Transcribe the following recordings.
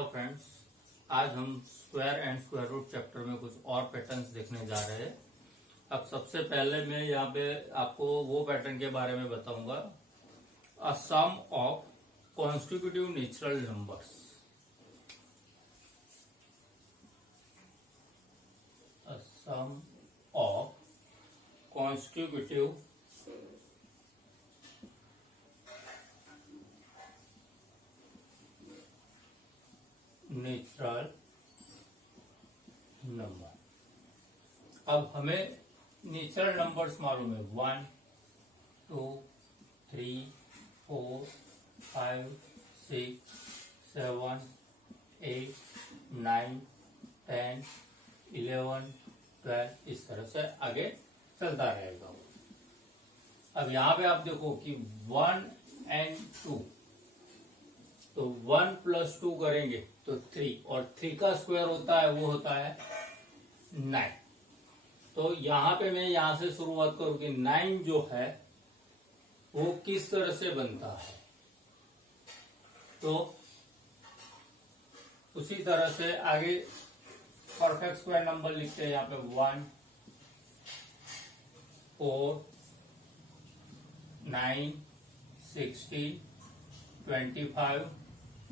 Hello friends, आज हम square and square root chapter में कुछ और पैटर्न्स देखने जा रहे हैं। अब सबसे पहले मैं यहाँ पे आपको वो पैटर्न के बारे में बताऊंगा, a sum of constitutive natural numbers. A sum of constitutive natural number. अब हमें नेचुरल नंबर्स मालूम है 1, 2, 3, 4, 5, 6, 7, 8, 9, 10, 11, 12 इस तरह से आगे चलता रहेगा। अब यहाँ पे आप देखो कि 1 एंड 2, तो 1 प्लस 2 करेंगे तो 3, और 3 का स्क्वायर होता है वो होता है 9। तो यहाँ पे मैं यहाँ से शुरुआत करूं कि 9 जो है वो किस तरह से बनता है, तो उसी तरह से आगे परफेक्ट स्क्वायर नंबर लिखते हैं। यहाँ पे 1, 4, 9, 16, 25,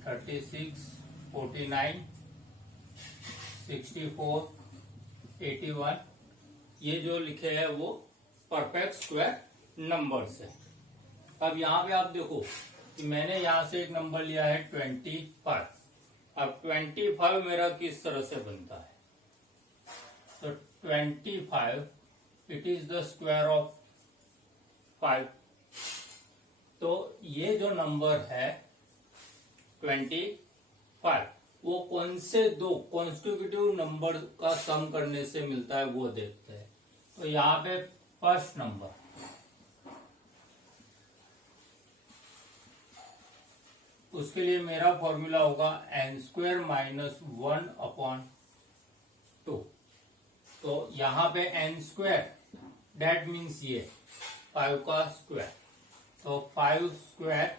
36, 49, 64, 81, ये जो लिखे हैं वो परफेक्ट स्क्वायर नंबर्स है। अब यहाँ पे आप देखो कि मैंने यहाँ से एक नंबर लिया है 25। अब 25 मेरा किस तरह से बनता है, तो 25 it is the square of 5। तो ये जो नंबर है 25 वो कौन से दो कॉन्स्टिट्यूटिव नंबर का सम करने से मिलता है वो देखते हैं। तो यहाँ पे फर्स्ट नंबर, उसके लिए मेरा फॉर्मूला होगा n² माइनस 1/2। तो यहाँ पे n² डेट मीन्स ये 5 का स्क्वायर, तो 5²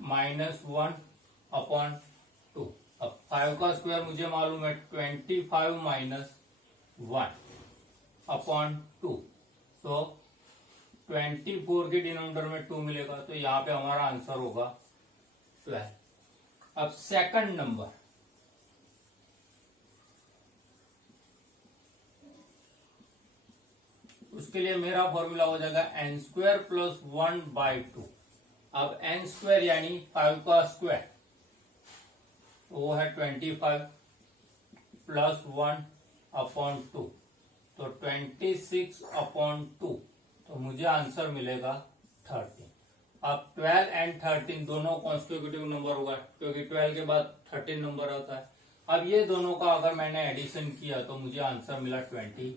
माइनस 1/2। अब 5 का स्क्वायर मुझे मालूम है 25 माइनस 1/2, तो 24 के डिनोमिनेटर में 2 मिलेगा, तो यहाँ पे हमारा आंसर होगा 12। अब सेकंड नंबर, उसके लिए मेरा फॉर्मूला हो जाएगा n² प्लस 1/2। अब n² यानी 5 का स्क्वायर, तो वो है 25 प्लस 1/2, तो 26/2, तो मुझे आंसर मिलेगा 13। अब 12 एंड 13 दोनों कॉन्स्टिट्यूटिव नंबर होगा, क्योंकि 12 के बाद 13 नंबर आता है। अब ये दोनों का अगर मैंने एडिशन किया तो मुझे आंसर मिला 25।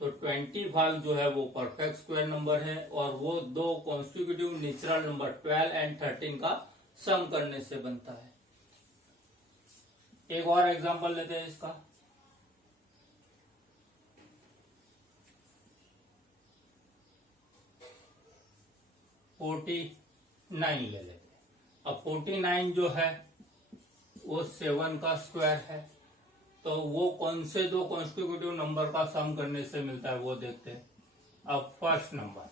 तो 25 जो है वो परफेक्ट स्क्वायर नंबर है, और वो दो कॉन्स्टिट्यूटिव नेचुरल नंबर 12 एंड 13 का सम करने से बनता है। एक और एग्जांपल लेते हैं इसका। फोर्टी 49 ले लेते हैं। अब 49 जो है वो 7 का स्क्वायर है, तो वो कौन से दो कॉन्स्टिट्यूटिव नंबर का सम करने से मिलता है वो देखते हैं। अब फर्स्ट नंबर,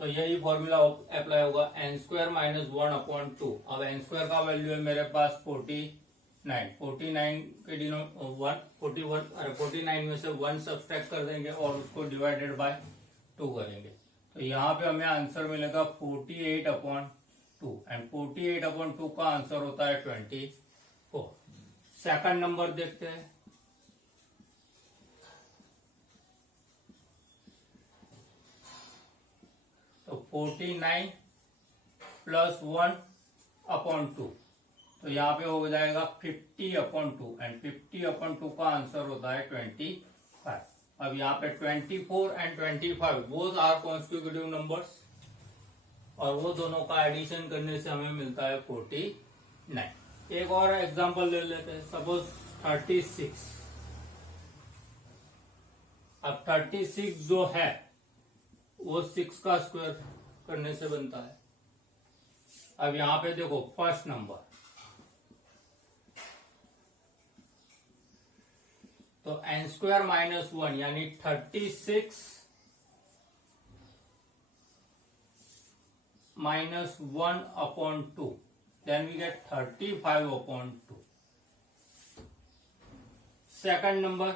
तो यही फॉर्मूला अप्लाई होगा n² माइनस 1/2। अब n² का वैल्यू है मेरे पास 49 के 49 में से 1 सब्सट्रैक्ट कर देंगे और उसको डिवाइडेड बाय 2 करेंगे, तो यहाँ पे हमें आंसर मिलेगा 48/2, एंड 48/2 का आंसर होता है 24। सेकंड नंबर देखते हैं। तो 49 प्लस 1/2, तो यहाँ पे हो जाएगा 50/2, एंड 50/2 का आंसर होता है 25। अब यहाँ पे 24 एंड 25 वो आर कॉन्स्टिट्यूटिव नंबर्स, और वो दोनों का एडिशन करने से हमें मिलता है 49। एक और एग्जांपल ले लेते हैं, सपोज 36। अब 36 जो है वो 6 का स्क्वायर करने से बनता है, अब यहां पे देखो फर्स्ट नंबर, तो n स्क्वायर माइनस 1 यानी 36 minus 1 upon 2, then we get 35 upon 2. Second number,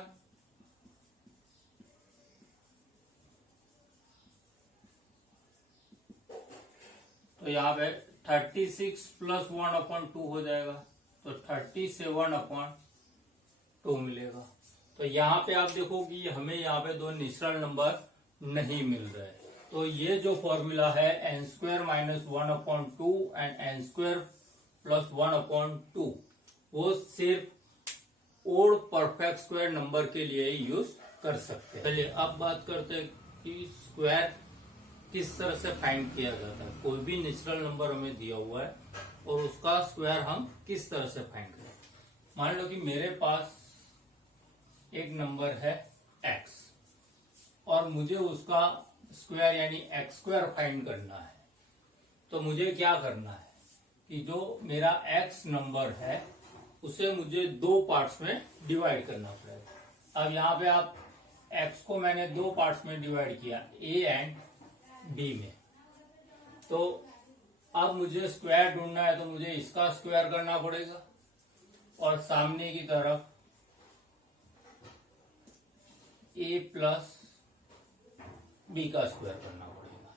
तो यहाँ पे 36 प्लस 1 अपॉन 2 हो जाएगा, तो 37 अपॉन 2 मिलेगा। तो यहाँ पे आप देखो कि हमें यहाँ पे दो नेचुरल नंबर नहीं मिल रहे, तो ये जो फॉर्मूला है n square minus 1 upon 2 and n square plus 1 upon 2, वो सिर्फ ओड परफेक्ट स्क्वायर नंबर के लिए ही यूज कर सकते हैं। चलिए अब बात करते हैं कि स्क्वायर किस तरह से फाइंड किया जाता है। कोई भी नेचुरल नंबर हमें दिया हुआ है और उसका स्क्वायर हम किस तरह से फाइंड करें। मान लो कि मेरे पास एक नंबर है x और मुझे उसका स्क्वायर यानी एक्स स्क्वायर फाइंड करना है, तो मुझे क्या करना है कि जो मेरा x नंबर है उसे मुझे दो पार्ट्स में डिवाइड करना पड़ेगा। अब यहाँ पे आप x को मैंने दो पार्ट्स में डिवाइड किया, a एंड b में, तो अब मुझे स्क्वायर ढूंढना है, तो मुझे इसका स्क्वायर करना पड़ेगा और सामने की तरफ a प्लस बी का स्क्वायर करना पड़ेगा।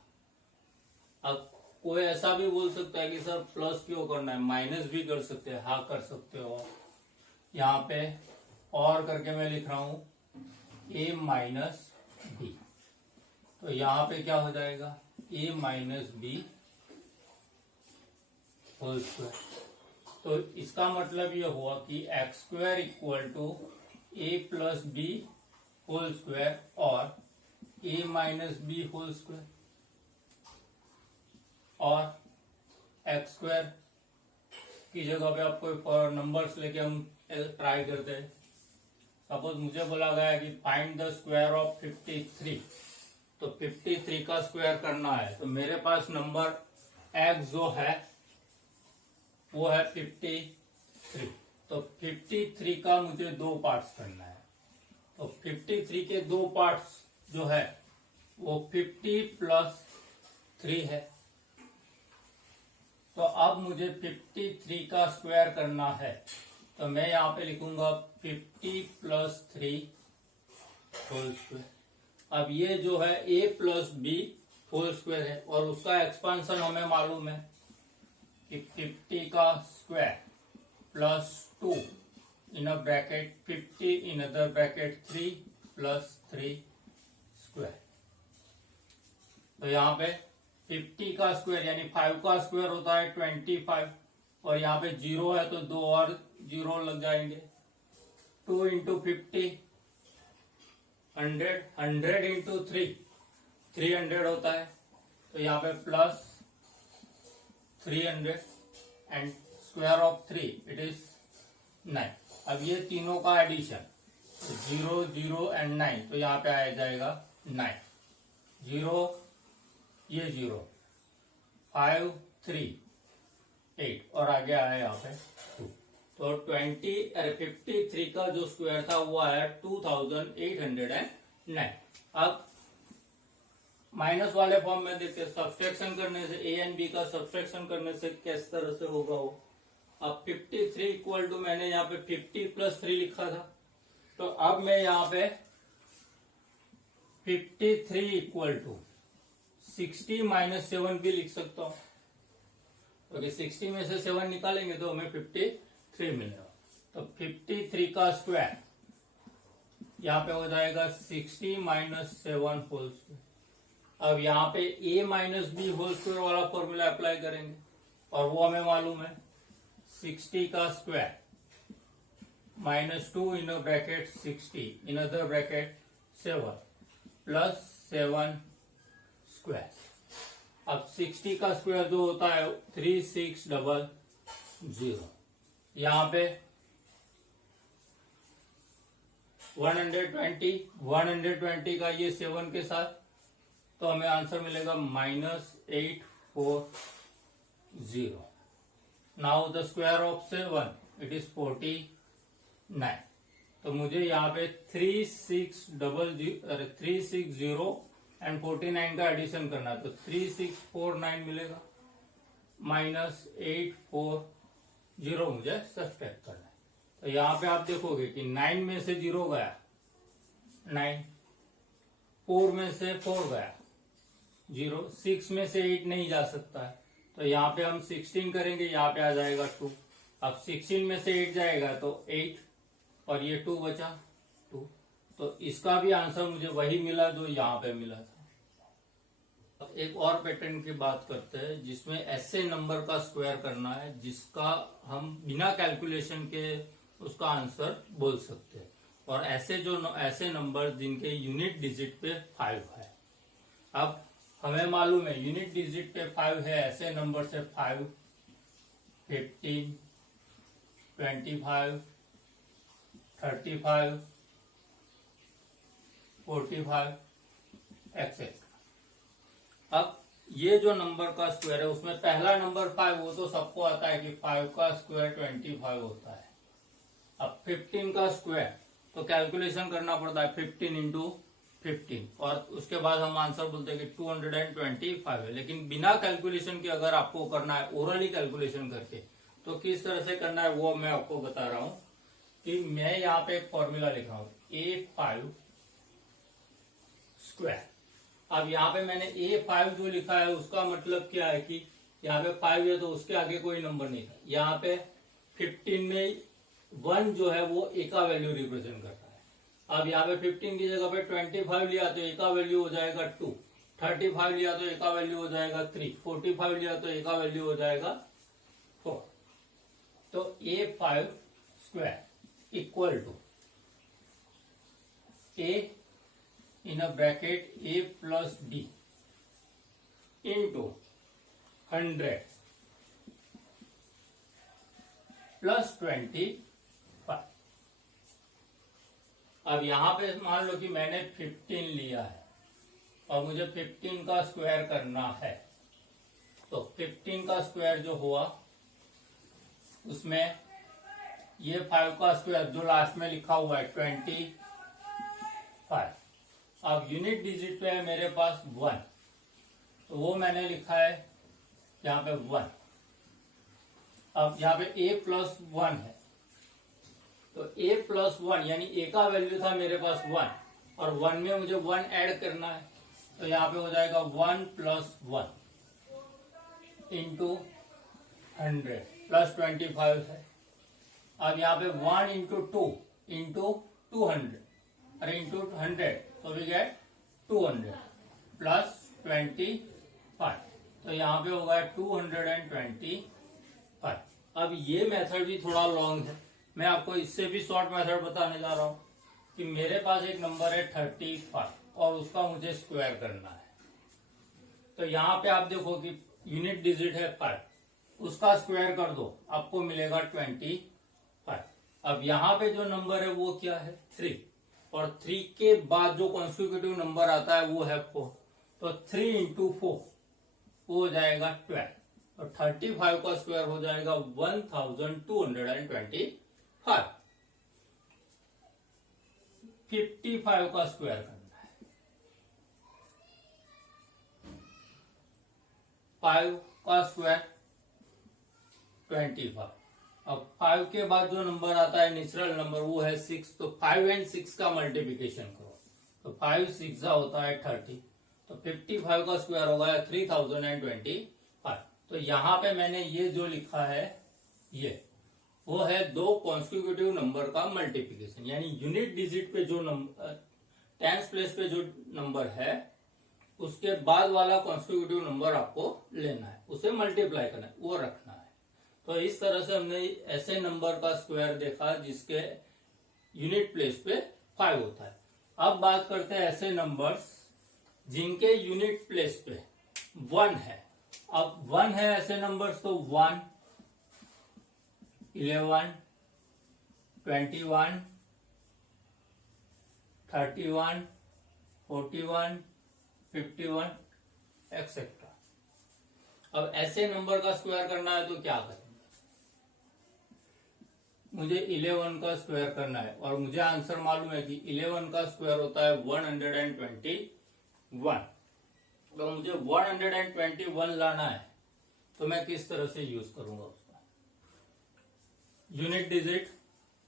अब कोई ऐसा भी बोल सकता है कि सर प्लस क्यों करना है, माइनस भी कर सकते हैं। हाँ कर सकते हो। यहाँ पे और करके मैं लिख रहा हूं a माइनस बी, तो यहाँ पे क्या हो जाएगा a minus B whole square. तो इसका मतलब ये हुआ कि X square equal to a plus B whole square और a minus B whole square, और एक्स स्क्वायर की जगह पे आप कोई नंबर्स लेके हम ट्राई करते हैं। सपोज मुझे बोला गया कि फाइंड द स्क्वायर ऑफ 53, तो 53 का स्क्वायर करना है, तो मेरे पास नंबर x जो है वो है 53, तो 53 का मुझे दो पार्ट्स करना है। तो 53 के दो पार्ट्स जो है वो 50 प्लस 3 है, तो अब मुझे 53 का स्क्वायर करना है, तो मैं यहाँ पे लिखूंगा 50 प्लस 3 होल स्क्वायर। अब ये जो है a plus B whole square है और उसका एक्सपांशन हमें मालूम है कि 50 का square plus 2 in a bracket 50 in other bracket 3 plus 3 square. तो यहाँ पे 50 का स्क्वायर यानी 5 का स्क्वायर होता है 25, और यहाँ पे 0 है तो दो और 0 लग जाएंगे। 2 इंटू 50 100, 100 इंटू 3 300 होता है, तो यहाँ पे plus 300 and square of 3 it is 9। अब ये तीनों का एडिशन 0 0 एंड 9, तो यहाँ पे आ जाएगा 9, 0 ये 0 5 3 8 और आगे आया यहाँ पे 2, तो 53 का जो स्क्वायर था वो आया 2809। अब माइनस वाले फॉर्म में देखते, सब्सट्रैक्शन करने से a एंड b का सब्सट्रैक्शन करने से किस तरह से होगा वो। अब 53 इक्वल टू मैंने यहाँ पे 50 प्लस 3 लिखा था, तो अब मैं यहाँ पे 53 इक्वल टू 60 माइनस 7 भी लिख सकता हूं, क्योंकि 60 में से 7 निकालेंगे तो हमें 53 मिलेगा। तो 53 का स्क्वायर यहाँ पे हो जाएगा 60 माइनस 7 होल स्क्वायर। अब यहाँ पे a minus B whole square वाला फॉर्मूला अप्लाई करेंगे और वो हमें मालूम है 60 का square minus 2 in a bracket 60 in other bracket 7 plus 7 square. अब 60 का स्क्वायर जो होता है 3600, यहाँ पे 120 का ये 7 के साथ, तो हमें आंसर मिलेगा -84 0. Now the square of 7, it is 49. तो मुझे यहाँ पे 360 एंड 49 का एडिशन करना है, तो 3649 मिलेगा, माइनस 840 मुझे सब्सट्रैक्ट करना है. तो यहाँ पे आप देखोगे कि 9 में से 0 गया 9, 4 में से 4 गया 0, 6 में से 8 नहीं जा सकता है, तो यहाँ पे हम 16 करेंगे, यहाँ पे आ जाएगा 2. अब 16 में से 8 जाएगा तो 8 और ये 2 बचा 2. तो इसका भी आंसर मुझे वही मिला जो यहाँ पे मिला था. अब एक और पैटर्न की बात करते हैं जिसमें ऐसे नंबर का स्क्वायर करना है जिसका हम बिना कैलकुलेशन के उसका आंसर बोल सकते हैं, और ऐसे नंबर जिनके यूनिट डिजिट पे 5 है. अब हमें मालूम है यूनिट डिजिट पे 5 है, ऐसे नंबर से 5, 15, 25, 35, 45 एक्सेट्रा. अब ये जो नंबर का स्क्वायर है उसमें पहला नंबर 5, वो तो सबको आता है कि 5 का स्क्वायर 25 होता है. अब 15 का स्क्वायर तो कैलकुलेशन करना पड़ता है 15 इंटू 15, और उसके बाद हम आंसर बोलते हैं कि 225 है. लेकिन बिना कैलकुलेशन के अगर आपको करना है ओरली कैलकुलेशन करके, तो किस तरह से करना है वो मैं आपको बता रहा हूं. कि मैं यहाँ पे एक फॉर्मूला लिखा हूं, A5 स्क्वायर. अब यहाँ पे मैंने A5 जो लिखा है उसका मतलब क्या है कि यहाँ पे 5 है तो उसके आगे कोई नंबर नहीं था. यहाँ पे 15 में 1 जो है वो ए का वैल्यू रिप्रेजेंट करता है. अब यहाँ पे 15 की जगह पे 25 लिया तो ए का वैल्यू हो जाएगा 2, 35 लिया तो ए का वैल्यू हो जाएगा 3, 45 लिया तो ए का वैल्यू हो जाएगा 4. तो A5 square equal to A in a bracket A plus B into 100 plus 25. अब यहां पे मान लो कि मैंने 15 लिया है और मुझे 15 का स्क्वायर करना है. तो 15 का स्क्वायर जो हुआ उसमें ये 5 का स्क्वायर जो लास्ट में लिखा हुआ है 25. अब यूनिट डिजिट पे है मेरे पास 1, तो वो मैंने लिखा है यहाँ पे 1. अब यहाँ पे A प्लस 1 है, तो A प्लस 1 यानी A का वैल्यू था मेरे पास 1 और 1 में मुझे 1 ऐड करना है. तो यहाँ पे हो जाएगा 1 प्लस 1 इंटू 100 प्लस 25 है. अब यहाँ पे 1 इंटू 2 इंटू 200 और इंटू 100, तो वी गेट 200 प्लस 25. तो यहाँ पे होगा 225. अब ये मेथड भी थोड़ा लॉन्ग है, मैं आपको इससे भी शॉर्ट मेथड बताने जा रहा हूँ. कि मेरे पास एक नंबर है 35 और उसका मुझे स्क्वायर करना है. तो यहाँ पे आप देखो कि यूनिट डिजिट है 5, उसका स्क्वायर कर दो आपको मिलेगा 25. अब यहाँ पे जो नंबर है वो क्या है 3, और 3 के बाद जो कॉन्स्टिट्यूटिव नंबर आता है वो है 4. तो 3 इंटू 4 वो हो जाएगा 12, और 35 का स्क्वायर हो जाएगा 1225. 55 का स्क्वायर करना है. 5 का स्क्वायर 25. अब 5 के बाद जो नंबर आता है नेचुरल नंबर वो है 6, तो 5 एंड 6 का मल्टीप्लिकेशन करो, तो 5 6 होता है 30. तो 55 का स्क्वायर होगा 3025. तो यहाँ पे मैंने ये जो लिखा है ये वो है दो कॉन्स्टिट्यूटिव नंबर का मल्टीप्लिकेशन, यानी यूनिट डिजिट पे जो नंबर टेंस प्लेस पे जो नंबर है उसके बाद वाला कॉन्स्टिट्यूटिव नंबर आपको लेना है, उसे मल्टीप्लाई करना है, वो रखना है. तो इस तरह से हमने ऐसे नंबर का स्क्वायर देखा जिसके यूनिट प्लेस पे 5 होता है. अब बात करते हैं ऐसे नंबर्स जिनके यूनिट प्लेस पे 1 है. अब 1 है ऐसे नंबर्स, तो 1, 11, 21, 31, 41, 51 एक्सेट्रा. अब ऐसे नंबर का स्क्वायर करना है तो क्या करेंगे, मुझे 11 का स्क्वायर करना है और मुझे आंसर मालूम है कि 11 का स्क्वायर होता है 121। तो मुझे 121 लाना है, तो मैं किस तरह से यूज करूंगा उसका, यूनिट डिजिट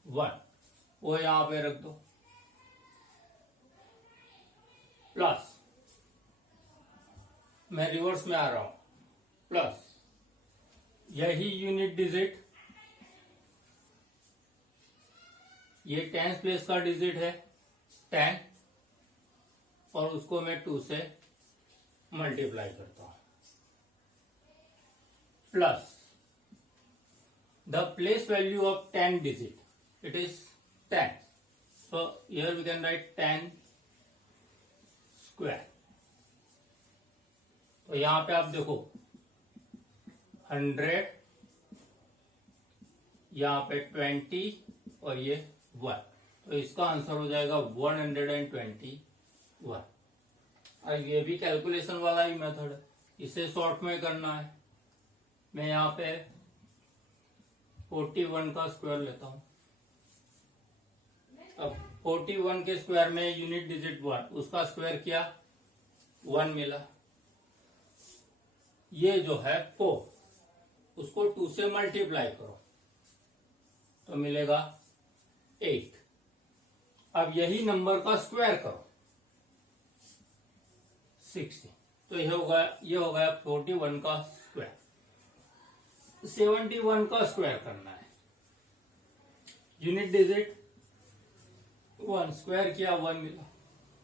1 वो यहां पे रख दो, प्लस मैं रिवर्स में आ रहा हूं, प्लस यही यूनिट डिजिट, ये टेंस प्लेस का डिजिट है 10 और उसको मैं 2 से मल्टीप्लाई करता हूं, plus the place value of 10 digit it is 10, so here we can write 10 square. तो यहां पे आप देखो 100, यहां पे 20 और ये 1, तो इसका आंसर हो जाएगा 121। अब ये भी कैलकुलेशन वाला ही मेथड है, इसे शॉर्ट में करना है, मैं यहां पे 41 का स्क्वायर लेता हूं। अब 41 के स्क्वायर में यूनिट डिजिट 1, उसका स्क्वायर किया 1 मिला, ये जो है 4, उसको 2 से मल्टीप्लाई करो तो मिलेगा 8। अब यही नंबर का स्क्वायर करो 60, तो ये हो गया 41 का स्क्वायर। 71 का स्क्वायर करना है, यूनिट डिजिट 1, स्क्वायर किया 1 मिला,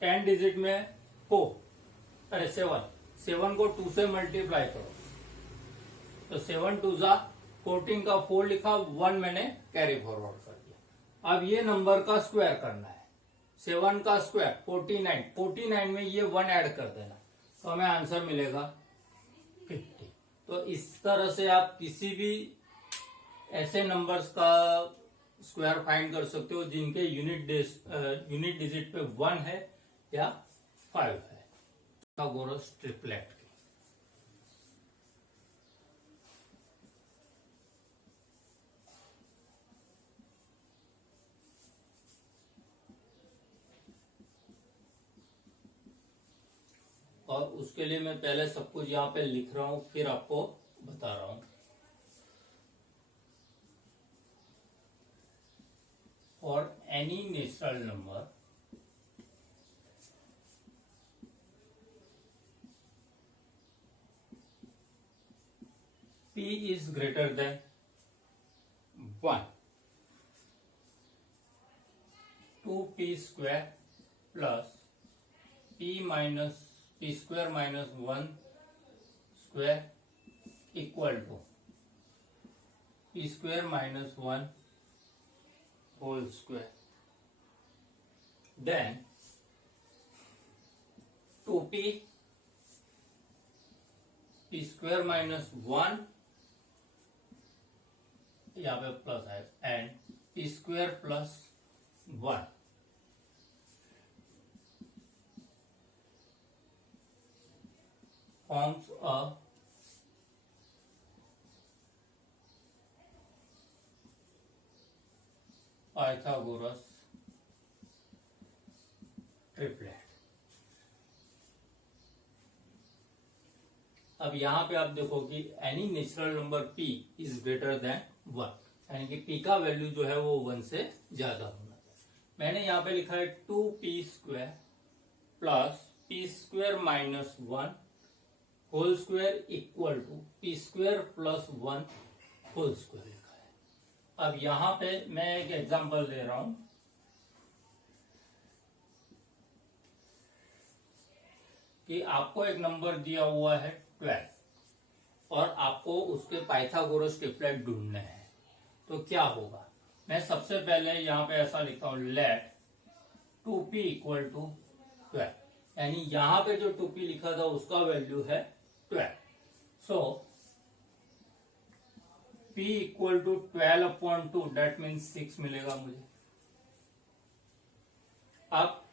10 डिजिट में 7 को 2 से मल्टीप्लाई करो तो 7 2 जा 14 का 4 लिखा, 1 मैंने कैरी फॉरवर्ड कर दिया। अब ये नंबर का स्क्वायर करना है, 7 का स्क्वायर 49 में ये 1 ऐड कर देना, तो हमें आंसर मिलेगा 50। तो इस तरह से आप किसी भी ऐसे नंबर्स का स्क्वायर फाइंड कर सकते हो जिनके यूनिट डिजिट पे 1 है या 5 है। पाइथागोरस ट्रिपलेट की और उसके लिए मैं पहले सब कुछ यहाँ पे लिख रहा हूं, फिर आपको बता रहा हूं। For any natural number p is greater than 1, 2p square plus p square minus 1 square equal to p square minus 1 whole square. Then 2p p square minus 1 यहाँ पे प्लस है and p square plus 1 forms a Pythagoras triplet. अब यहां पे आप देखो कि any natural number p is greater than 1, यानी कि p का वैल्यू जो है वो 1 से ज्यादा होना चाहिए। मैंने यहां पे लिखा है 2p square plus p square minus 1 whole square equal to p square plus 1 whole square लिखा है। अब यहां पे मैं एक एग्जांपल दे रहा हूं कि आपको एक नंबर दिया हुआ है 12 और आपको उसके पाइथागोरस ट्रिपलेट ढूंढने हैं, तो क्या होगा। मैं सबसे पहले यहां पे ऐसा लिखता हूं, लेट 2p इक्वल टू 12, यानी यहां पे जो 2p लिखा था उसका वैल्यू है 12। So p equal to 12/2 that means 6 मिलेगा मुझे। अब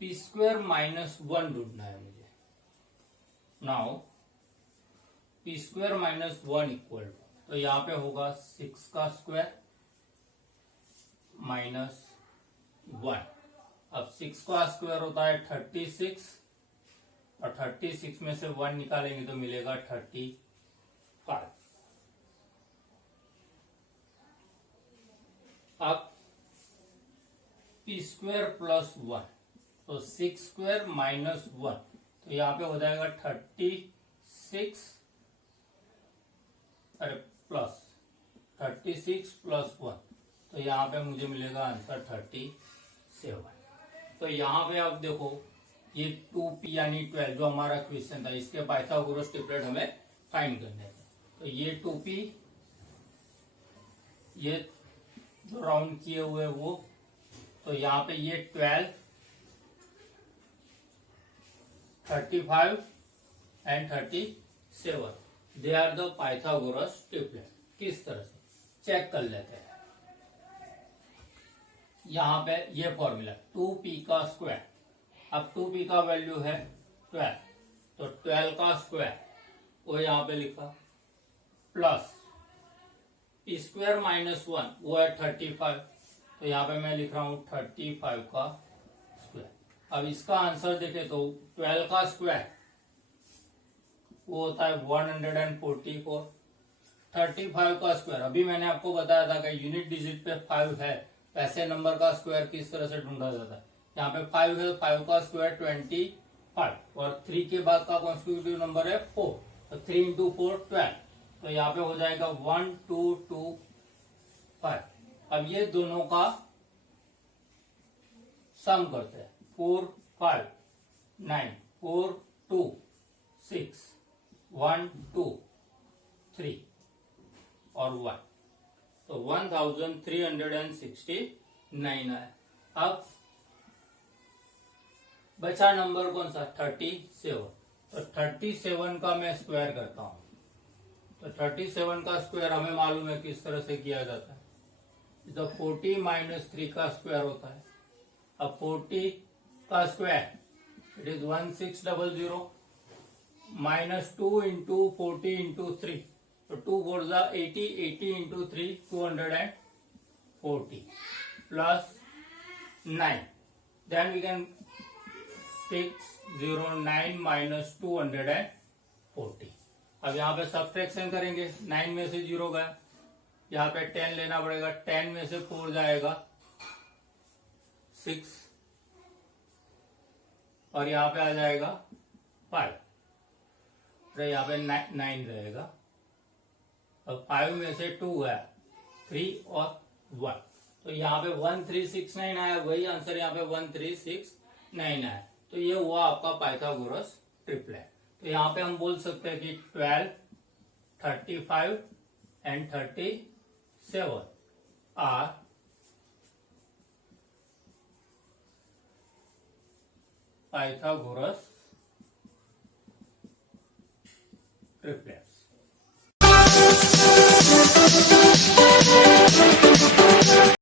p स्क्वायर माइनस 1 ढूंढना है मुझे। Now P square minus 1 equal to, तो यहाँ पे होगा 6 का स्क्वायर माइनस 1। अब 6 का स्क्वायर होता है 36 और 36 में से 1 निकालेंगे तो मिलेगा 35। अब पी स्क्वायर प्लस 1, तो 6 स्क्वायर माइनस 1, तो यहाँ पे हो जाएगा 36 प्लस 36 प्लस 1, तो यहाँ पे मुझे मिलेगा आंसर 37। तो यहाँ पे आप देखो ये 2p यानी 12 जो हमारा क्वेश्चन था, इसके पाइथागोरस ट्रिपलेट हमें फाइंड करने थे। तो ये 2p, ये जो राउंड किए हुए वो, तो यहाँ पे ये 12, 35 and 37, they are the Pythagoras triplet. किस तरह से चेक कर लेते हैं। यहाँ पे ये फॉर्मूला 2p का स्क्वायर, अब 2p का वैल्यू है 12, तो 12 का स्क्वायर वो यहाँ पे लिखा, प्लस पी स्क्वायर माइनस 1 वो है 35, तो यहाँ पे मैं लिख रहा हूं 35 का स्क्वायर। अब इसका आंसर देखे तो 12 का स्क्वायर वो होता है 144, 35 का स्क्वायर, अभी मैंने आपको बताया था कि यूनिट डिजिट पे 5 है, ऐसे नंबर का स्क्वायर किस तरह से ढूंढा जाता है। यहाँ पे 5 है, 5 का स्क्वायर 25, और 3 के बाद का कॉन्स्टिट्यूटिव नंबर है 4, तो 3 इंटू 4 12, तो यहाँ पे हो जाएगा 1225। अब ये दोनों का सम करते हैं, 4 5 9 4 2 6 1 2 3 और 1, तो 1369 है। अब बचा नंबर कौन सा, 37, तो 37 का मैं स्क्वायर करता हूं, तो 37 का स्क्वायर हमें मालूम है किस तरह से किया जाता है, तो 40 माइनस 3 का स्क्वायर होता है। अब 40 का square it is 1600 minus 2 into 40 into 3, तो 2 4 80, 80 into 3 240 plus 9, then we can 609 minus 240। अब यहाँ पे सब्ट्रैक्शन करेंगे, 9 में से 0 गया, यहाँ पे 10 लेना पड़ेगा, 10 में से 4 जाएगा 6, और यहाँ पे आ जाएगा 5, तो यहाँ पे 9 रहेगा। अब 5 में से 2 है, 3 और 1, तो यहाँ पे 1369 आया, वही आंसर यहाँ पे 1369 आया। तो ये हुआ आपका पाइथागोरस ट्रिपलेट। तो यहाँ पे हम बोल सकते हैं कि 12, 35 एंड 37 आर पाइथागोरस ट्रिपलेट्स।